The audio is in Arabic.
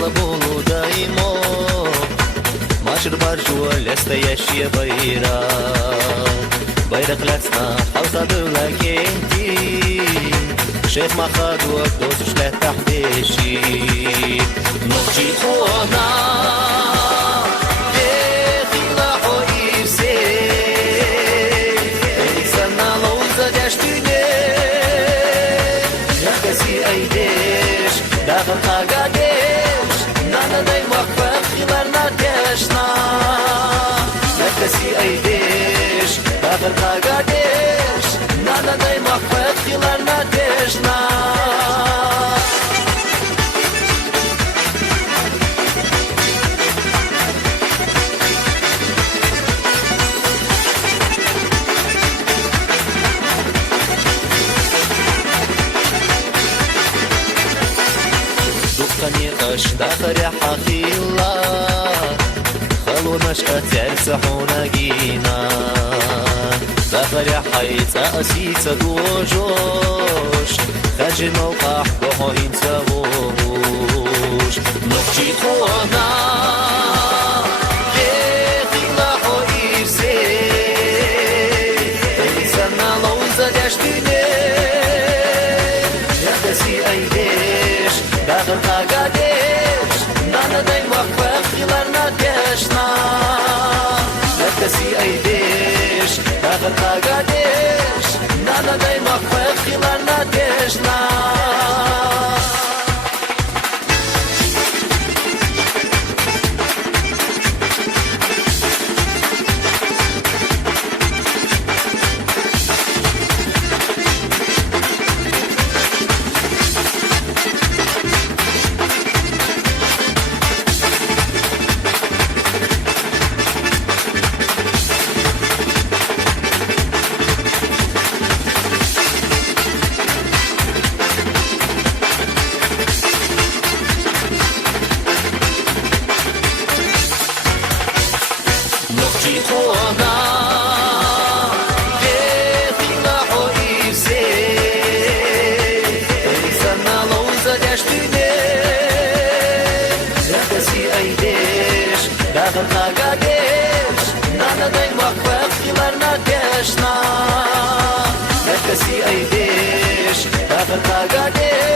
لبولو دايمو ماشر برجو لست يشي بيرق لسنا حوطة دولك انتي شيخ ما خدوك دوسش لا تحديشي نخشي خونا داخل قاقاديش نانا داي مخفق خلالنا ديشنا نكسي ايديش داخل قاقاديش نانا داي مخفق خلالنا ديشنا قنيقش داخل يا حقيلا خلو نشأة يرسحونا جينا داخل يا حيث أسيت دوجوش خرج موقع وهين سووش نخشي خونا يخيلا حويرسي تلسنا لو زدشتني يدسي أيديش داخل قاقاديش نانا داي مخفق خلالنا ديشنا نكسي ايديش داخل قاقاديش نانا داي مخفق خلالنا ديشنا داخل قاقاديش نانا داي مخفق خلالنا ديشنا نكسي ايديش داخل قاقاديش